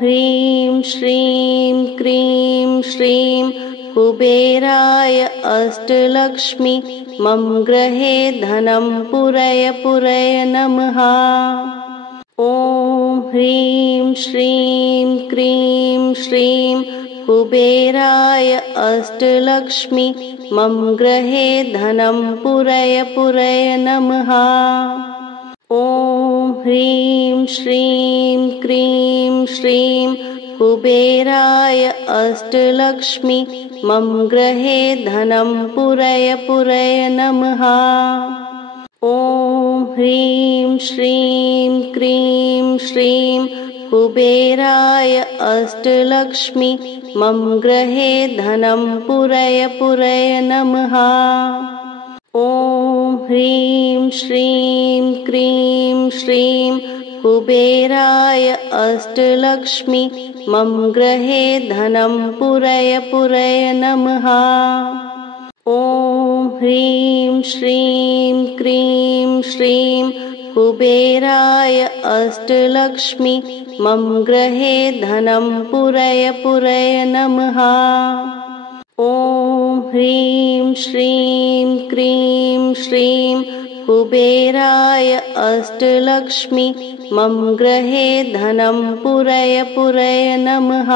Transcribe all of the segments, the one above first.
ह्रीं श्रीं क्रीं श्रीं कुबेराय अष्टलक्ष्मी मम गृहे धनं पुरय पुरय नमः। ॐ ह्रीं श्रीं क्रीं श्रीं कुबेराय अष्टलक्ष्मी मम गृहे धनं पुरय पुरय नमः। ॐ ह्रीं श्रीं क्रीं श्रीं कुबेराय अष्टलक्ष्मी मम गृहे धनं पुरय पुरय नमः। ॐ ह्रीं श्रीं क्रीं श्रीं कुबेराय अष्टलक्ष्मी मम गृहे धनं पुरय पुरय नमः। ॐ ह्रीं श्रीं क्रीं श्रीं कुबेराय अष्टलक्ष्मी मम गृहे धनं पुरय पुरय नमः। ॐ ह्रीं श्रीं क्रीं श्रीं कुबेराय अष्टलक्ष्मी मम गृहे धनं पुरय पुरय नमः। ॐ ह्रीं श्रीं क्रीं श्रीं कुबेराय अष्टलक्ष्मी मम गृहे धनं पुरय पुरय नमः।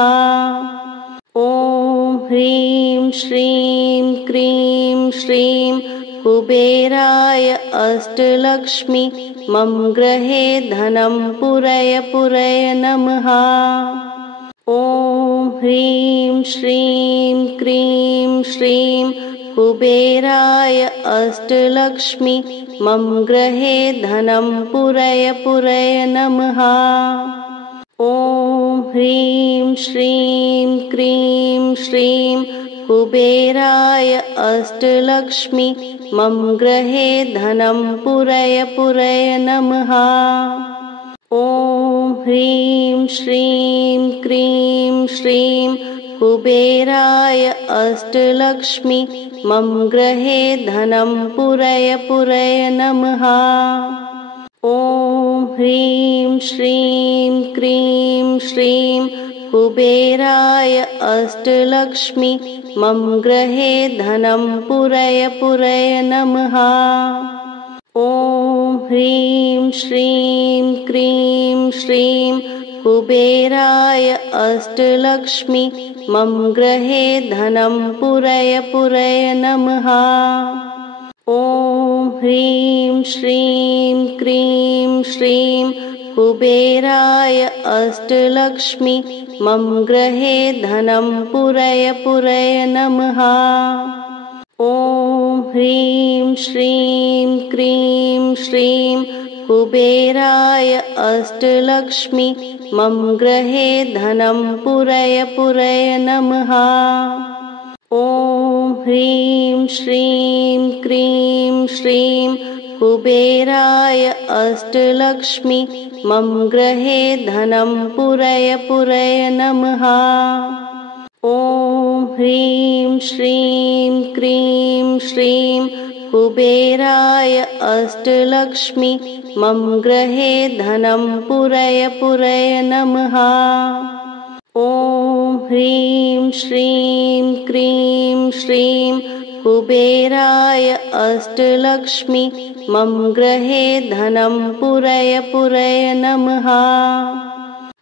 ॐ ह्रीं श्रीं क्रीं श्रीं कुबेराय अष्टलक्ष्मी मम गृहे धनं पुरय पुरय नमः। ॐ ह्रीं श्रीं क्रीं श्रीं कुबेराय अष्टलक्ष्मी मम गृहे धनं पुरय पुरय नमः। ॐ ह्रीं श्रीं क्रीं श्रीं कुबेराय अष्टलक्ष्मी मम गृहे धनं पुरय पुरय नमः। ॐ ह्रीं श्रीं क्रीं श्रीं कुबेराय अष्टलक्ष्मी मम गृहे धनं पुरय पुरय नमः। ॐ ह्रीं श्रीं क्रीं श्रीं कुबेराय अष्टलक्ष्मी मम गृहे धनं पुरय पुरय नमः। ॐ ह्रीं श्रीं क्रीं श्रीं कुबेराय अष्टलक्ष्मी मम गृहे धनं पुरय पुरय नमः। ॐ ह्रीं श्रीं क्रीं श्रीं कुबेराय अष्टलक्ष्मी मम गृहे धनं पुरय पुरय नमः। ॐ ह्रीं श्रीं क्रीं श्रीं कुबेराय अष्टलक्ष्मी मम गृहे धनं पुरय पुरय नमः। ॐ ह्रीं श्रीं क्रीं श्रीं कुबेराय अष्टलक्ष्मी मम गृहे धनं पुरय पुरय नमः। ॐ ह्रीं श्रीं क्रीं श्रीं कुबेराय अष्टलक्ष्मी मम गृहे धनं पुरय पुरय नमः। ॐ ह्रीं श्रीं क्रीं श्रीं कुबेराय अष्टलक्ष्मी मम गृहे धनं पुरय पुरय नमः।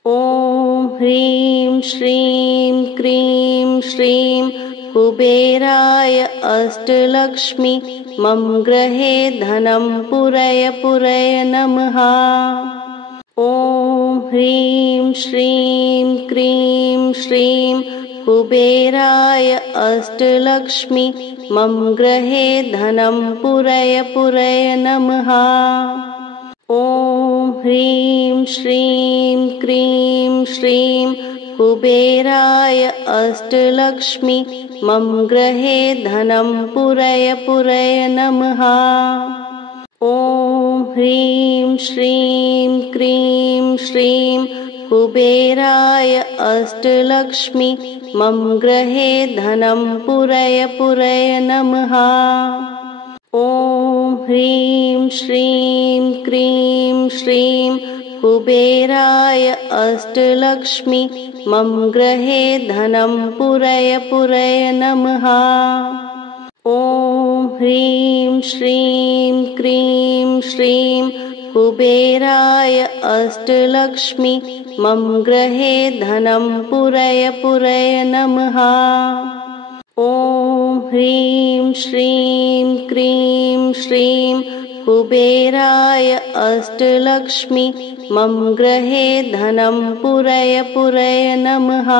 ॐ ह्रीं श्रीं क्रीं श्रीं कुबेराय अष्टलक्ष्मी मम गृहे धनं पुरय पुरय नमः। ॐ ह्रीं श्रीं क्रीं श्रीं कुबेराय अष्टलक्ष्मी मम गृहे धनं पुरय पुरय नमः। ॐ ह्रीं श्रीं क्रीं श्रीं कुबेराय अष्टलक्ष्मी मम गृहे धनं पुरय पुरय नमः। ॐ ह्रीं श्रीं क्रीं श्रीं कुबेराय अष्टलक्ष्मी मम गृहे धनं पुरय पुरय नमः। ॐ ह्रीं श्रीं क्रीं श्रीं कुबेराय अष्टलक्ष्मी मम गृहे धनं पूरय पूरय नमः। ॐ ह्रीं श्रीं क्रीं श्रीं कुबेराय अष्टलक्ष्मी मम गृहे धनं पूरय पूरय नमः। ॐ ह्रीं श्रीं क्रीं श्रीं कुबेराय अष्टलक्ष्मी मम गृहे धनं पूरय पूरय नमः।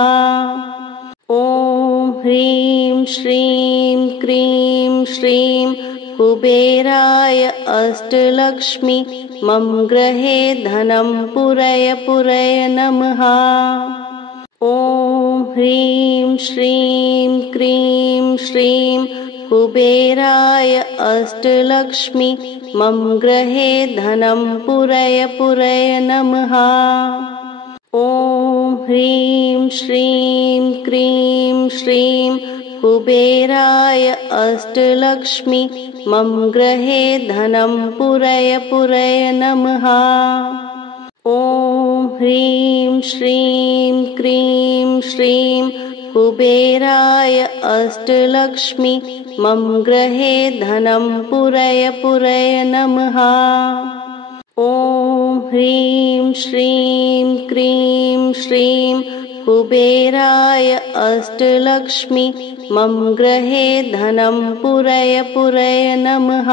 ॐ ह्रीं श्रीं क्रीं श्रीं कुबेराय अष्टलक्ष्मी मम गृहे धनं पूरय पूरय नमः। ॐ ह्रीं श्रीं क्रीं श्रीं कुबेराय अष्टलक्ष्मी मम गृहे धनं पूरय पूरय नमः। ॐ ह्रीं श्रीं क्रीं श्रीं कुबेराय अष्टलक्ष्मी मम गृहे धनं पूरय पूरय नमः। ॐ ह्रीं श्रीं क्रीं श्रीं कुबेराय अष्टलक्ष्मी मम गृहे धनं पूरय पूरय नमः। ॐ ह्रीं श्रीं क्रीं श्रीं कुबेराय अष्टलक्ष्मी मम गृहे धनं पूरय पूरय नमः।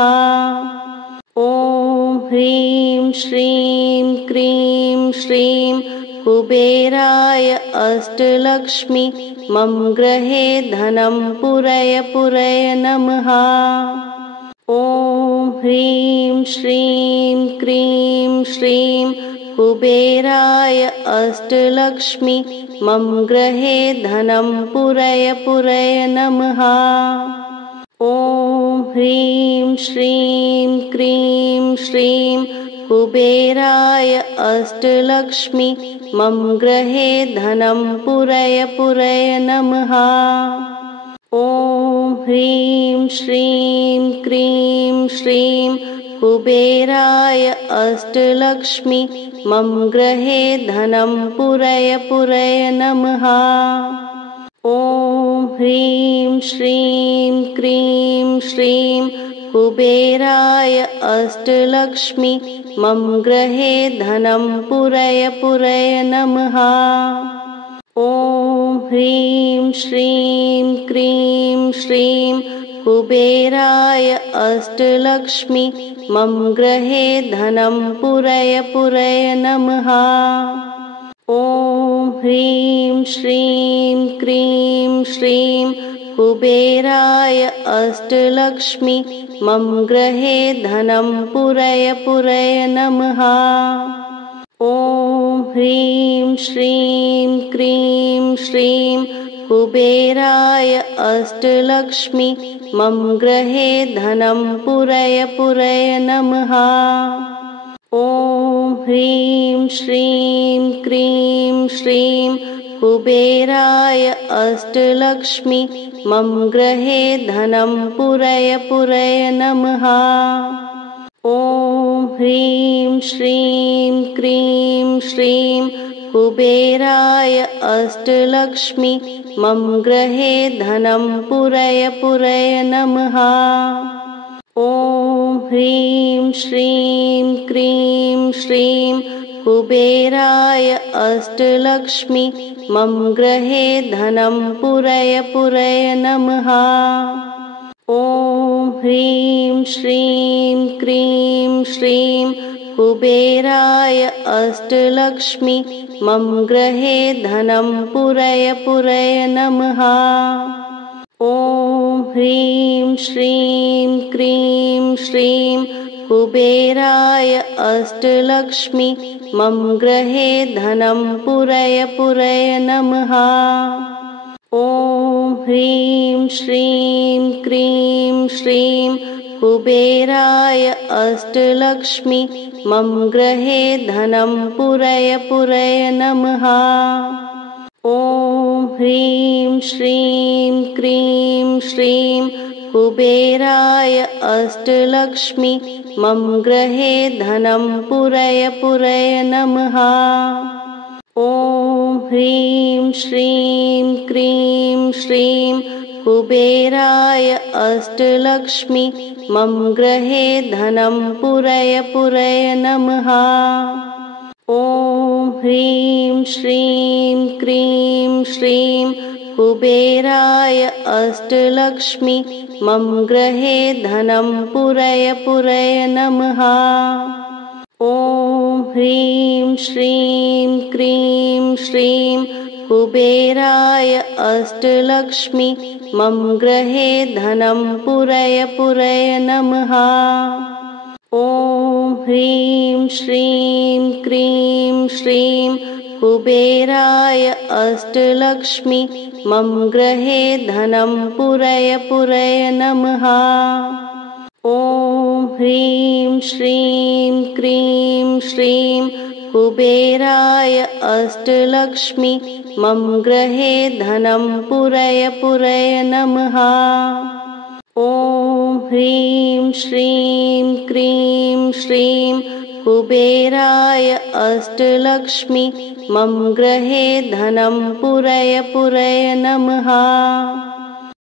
ॐ ह्रीं श्रीं क्रीं श्रीं कुबेराय अष्टलक्ष्मी मम गृहे धनं पूरय पूरय नमः। ॐ ह्रीं श्रीं क्रीं श्रीं कुबेराय अष्टलक्ष्मी मम गृहे धनं पूरय पूरय नमः। ॐ ह्रीं श्रीं क्रीं श्रीं कुबेराय अष्टलक्ष्मी मम गृहे धनं पूरय पूरय नमः। ॐ ह्रीं श्रीं क्रीं श्रीं कुबेराय अष्टलक्ष्मी मम गृहे धनं पूरय पूरय नमः। ॐ ह्रीं श्रीं क्रीं श्रीं कुबेराय अष्टलक्ष्मी मम गृहे धनं पूरय पूरय नमः। ॐ ह्रीं श्रीं क्रीं श्रीं कुबेराय अष्टलक्ष्मी मम गृहे धनं पूरय पूरय नमः। ॐ ह्रीं श्रीं क्रीं श्रीं कुबेराय अष्टलक्ष्मी मम गृहे धनं पूरय पूरय नमः। ॐ ह्रीं श्रीं क्रीं श्रीं कुबेराय अष्टलक्ष्मी मम गृहे धनं पूरय पूरय नमः। ॐ ह्रीं श्रीं क्रीं श्रीं कुबेराय अष्टलक्ष्मी मम गृहे धनं पूरय पूरय नमः। ॐ ह्रीं श्रीं क्रीं श्रीं कुबेराय अष्टलक्ष्मी मम गृहे धनं पूरय पूरय नमः। ॐ ह्रीं श्रीं क्रीं श्रीं कुबेराय अष्टलक्ष्मी मम गृहे धनं पूरय पूरय नमः। ॐ ह्रीं श्रीं क्रीं श्रीं कुबेराय अष्टलक्ष्मी मम गृहे धनं पूरय पूरय नमः। ॐ ह्रीं श्रीं क्रीं श्रीं कुबेराय अष्टलक्ष्मी मम गृहे धनं पूरय पूरय नमः। ॐ ह्रीं श्रीं क्रीं श्रीं कुबेराय अष्टलक्ष्मी मम गृहे धनं पूरय पूरय नमः। ॐ ह्रीं श्रीं क्रीं श्रीं कुबेराय अष्टलक्ष्मी मम गृहे धनं पूरय पूरय नमः। ॐ ह्रीं श्रीं क्रीं श्रीं कुबेराय अष्टलक्ष्मी मम गृहे धनं पूरय पूरय नमः। ॐ ह्रीं श्रीं क्रीं श्रीं कुबेराय अष्टलक्ष्मी मम गृहे धनं पूरय पूरय नमः। ॐ ह्रीं श्रीं क्रीं श्रीं कुबेराय अष्टलक्ष्मी मम गृहे धनं पूरय पूरय नमः। ॐ ह्रीं श्रीं क्रीं श्रीं कुबेराय अष्टलक्ष्मी मम गृहे धनं पूरय पूरय नमः। ॐ ह्रीं श्रीं क्रीं श्रीं कुबेराय अष्टलक्ष्मी मम गृहे धनं पूरय पूरय नमः। ॐ ह्रीं श्रीं क्रीं श्रीं कुबेराय अष्टलक्ष्मी मम गृहे धनं पूरय पूरय नमः।